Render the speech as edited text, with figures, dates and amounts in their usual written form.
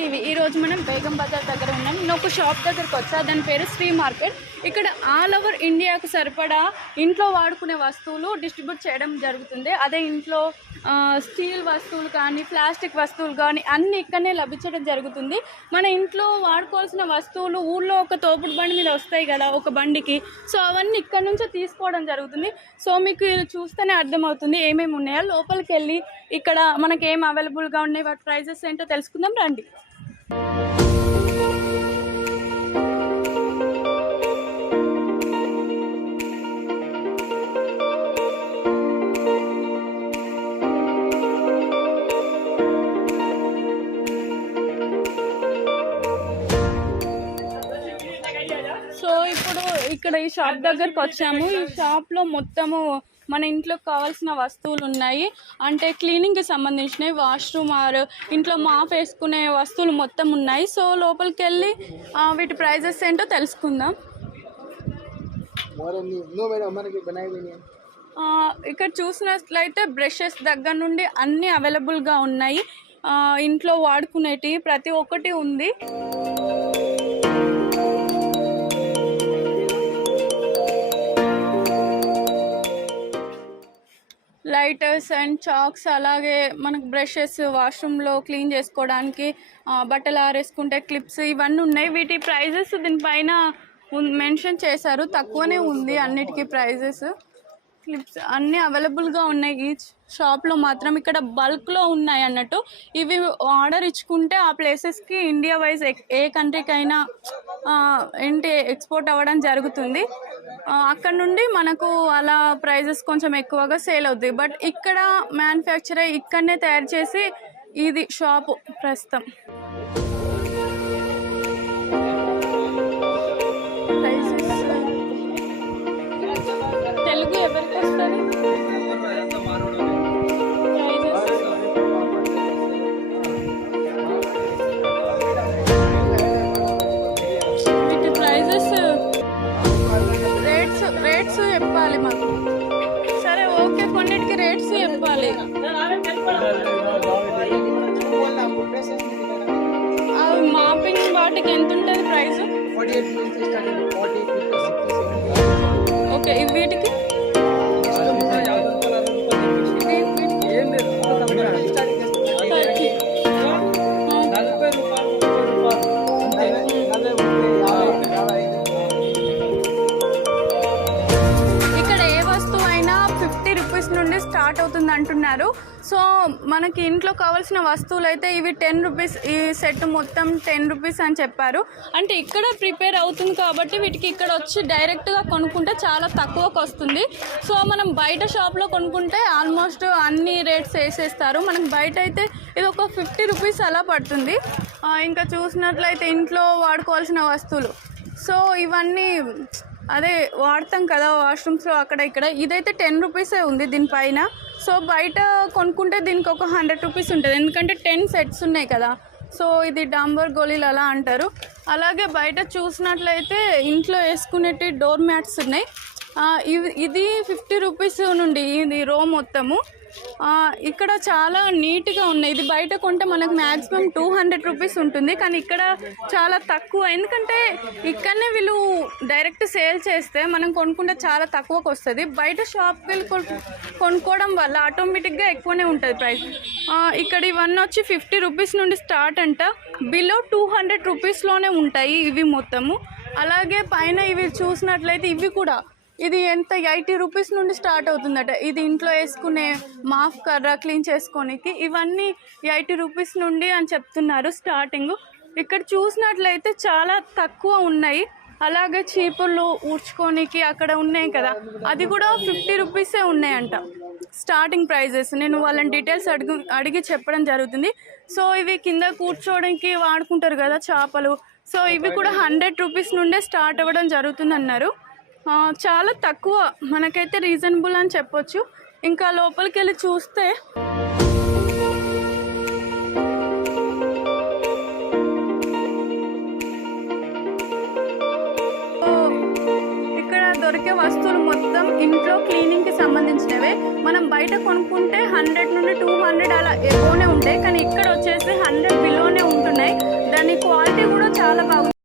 TV. ఈరోజు మనం బేగం బజార్ దగ్గర ఉన్నాం. నేను ఒక షాప్ దగ్గరకు వచ్చా, దాని పేరు శ్రీ మార్కెట్. ఇక్కడ ఆల్ ఓవర్ ఇండియాకు సరిపడా ఇంట్లో వాడుకునే వస్తువులు డిస్ట్రిబ్యూట్ చేయడం జరుగుతుంది. అదే ఇంట్లో స్టీల్ వస్తువులు కానీ ప్లాస్టిక్ వస్తువులు కానీ అన్నీ ఇక్కడనే లభించడం జరుగుతుంది. మన ఇంట్లో వాడుకోవాల్సిన వస్తువులు ఊళ్ళో ఒక తోపుడు బండి మీద వస్తాయి కదా ఒక బండికి, సో అవన్నీ ఇక్కడ నుంచే తీసుకోవడం జరుగుతుంది. సో మీకు చూస్తేనే అర్థమవుతుంది ఏమేమి ఉన్నాయో. లోపలికి వెళ్ళి ఇక్కడ మనకి ఏం అవైలబుల్గా ఉన్నాయి, వాటి ప్రైజెస్ ఏంటో తెలుసుకుందాం రండి. సో ఇప్పుడు ఇక్కడ ఈ షాప్ దగ్గరకు వచ్చాము. ఈ షాప్లో మొత్తము మన ఇంట్లోకి కావాల్సిన వస్తువులు ఉన్నాయి. అంటే క్లీనింగ్కి సంబంధించినవి, వాష్రూమ్ ఆర్ ఇంట్లో మాప్ వేసుకునే వస్తువులు మొత్తం ఉన్నాయి. సో లోపలికి వెళ్ళి వీటి ప్రైజెస్ ఏంటో తెలుసుకుందాం. ఇక్కడ చూసినట్లయితే బ్రషెస్ దగ్గర నుండి అన్నీ అవైలబుల్గా ఉన్నాయి. ఇంట్లో వాడుకునేటివి ప్రతి ఒక్కటి ఉంది. లైటర్స్ అండ్ చాక్స్, అలాగే మనకు బ్రషెస్, వాష్రూమ్లో క్లీన్ చేసుకోవడానికి, బట్టలు ఆరేసుకుంటే క్లిప్స్, ఇవన్నీ ఉన్నాయి. వీటి ప్రైజెస్ దీనిపైన మెన్షన్ చేశారు, తక్కువనే ఉంది అన్నిటికీ ప్రైజెస్. క్లిప్స్ అన్నీ అవైలబుల్గా ఉన్నాయి ఈ షాప్లో మాత్రం. ఇక్కడ బల్క్లో ఉన్నాయి అన్నట్టు. ఇవి ఆర్డర్ ఇచ్చుకుంటే ఆ ప్లేసెస్కి ఇండియా వైజ్ ఏ కంట్రీకైనా ఏంటి ఎక్స్పోర్ట్ అవ్వడం జరుగుతుంది. అక్కడ నుండి మనకు అలా ప్రైజెస్ కొంచెం ఎక్కువగా సేల్ అవుతాయి. బట్ ఇక్కడ మ్యానుఫ్యాక్చర్ ఇక్కడనే తయారు చేసి ఇది షాపు ప్రస్తుతం. తెలుగు ఎవరికి వస్తుంది? వీటి ప్రైజెస్ రేట్స్ చెప్పాలి మాకు. సరే ఓకే, కొన్నిటికి రేట్స్ చెప్పాలి. అవి మాపింగ్ వాటికి ఎంత ఉంటుంది ప్రైస్? ఓకే, వీటికి నుండి స్టార్ట్ అవుతుంది అంటున్నారు. సో మనకి ఇంట్లో కావాల్సిన వస్తువులు అయితే ఇవి 10 రూపీస్, ఈ సెట్ మొత్తం 10 రూపీస్ అని చెప్పారు. అంటే ఇక్కడ ప్రిపేర్ అవుతుంది కాబట్టి వీటికి ఇక్కడ వచ్చి డైరెక్ట్గా కొనుక్కుంటే చాలా తక్కువకు వస్తుంది. సో మనం బయట షాప్లో కొనుక్కుంటే ఆల్మోస్ట్ అన్ని రేట్స్ వేసేస్తారు. మనకు బయట అయితే ఇది ఒక 50 రూపీస్ అలా పడుతుంది. ఇంకా చూసినట్లయితే ఇంట్లో వాడుకోవాల్సిన వస్తువులు, సో ఇవన్నీ అదే వాడతాం కదా వాష్రూమ్స్లో అక్కడ ఇక్కడ. ఇదైతే 10 రూపీసే ఉంది దీనిపైన. సో బయట కొనుక్కుంటే దీనికి ఒక 100 రూపీస్ ఉంటుంది, ఎందుకంటే 10 సెట్స్ ఉన్నాయి కదా. సో ఇది డాంబర్ గోళీలు అలా అంటారు. అలాగే బయట చూసినట్లయితే ఇంట్లో వేసుకునేటి డోర్ మ్యాట్స్ ఉన్నాయి. ఇది 50 రూపీస్ నుండి ఇది రో మొత్తము. ఇక్కడ చాలా నీట్గా ఉన్నాయి. ఇది బయట కొంటే మనకు మ్యాక్సిమం 200 రూపీస్ ఉంటుంది, కానీ ఇక్కడ చాలా తక్కువ. ఎందుకంటే ఇక్కడనే వీళ్ళు డైరెక్ట్ సేల్ చేస్తే మనం కొనుక్కుంటే చాలా తక్కువకు వస్తుంది. బయట షాప్కి వెళ్ళి కొనుక్కోవడం వల్ల ఆటోమేటిక్గా ఎక్కువనే ఉంటుంది ప్రైస్. ఇక్కడ ఇవన్నీ వచ్చి 50 రూపీస్ నుండి స్టార్ట్ అంట. బిలో 200 రూపీస్లోనే ఉంటాయి ఇవి మొత్తము. అలాగే పైన ఇవి చూసినట్లయితే ఇవి కూడా ఇది ఎంత 80 రూపీస్ నుండి స్టార్ట్ అవుతుందట. ఇది ఇంట్లో వేసుకునే మాఫ్ కర్ర క్లీన్ చేసుకోనికి ఇవన్నీ 80 రూపీస్ నుండి అని చెప్తున్నారు స్టార్టింగ్. ఇక్కడ చూసినట్లయితే చాలా తక్కువ ఉన్నాయి. అలాగే చీపుర్లు ఊడ్చుకోనికి అక్కడ ఉన్నాయి కదా, అది కూడా 50 రూపీసే ఉన్నాయంట స్టార్టింగ్ ప్రైజెస్. నేను వాళ్ళని డీటెయిల్స్ అడిగి చెప్పడం జరుగుతుంది. సో ఇవి కింద కూర్చోవడానికి వాడుకుంటారు కదా చేపలు, సో ఇవి కూడా 100 రూపీస్ నుండే స్టార్ట్ అవ్వడం జరుగుతుంది అన్నారు. చాలా తక్కువ, మనకైతే రీజనబుల్ అని చెప్పొచ్చు. ఇంకా లోపలికి వెళ్ళి చూస్తే ఇక్కడ దొరికే వస్తువులు వస్తువులు మొత్తం ఇంట్లో క్లీనింగ్కి సంబంధించినవే. మనం బయట కొనుక్కుంటే 100 నుండి 200 అలా ఎబోనే ఉంటాయి, కానీ ఇక్కడ వచ్చేసి 100 బిలోనే ఉంటున్నాయి. దాని క్వాలిటీ కూడా చాలా బాగుంది.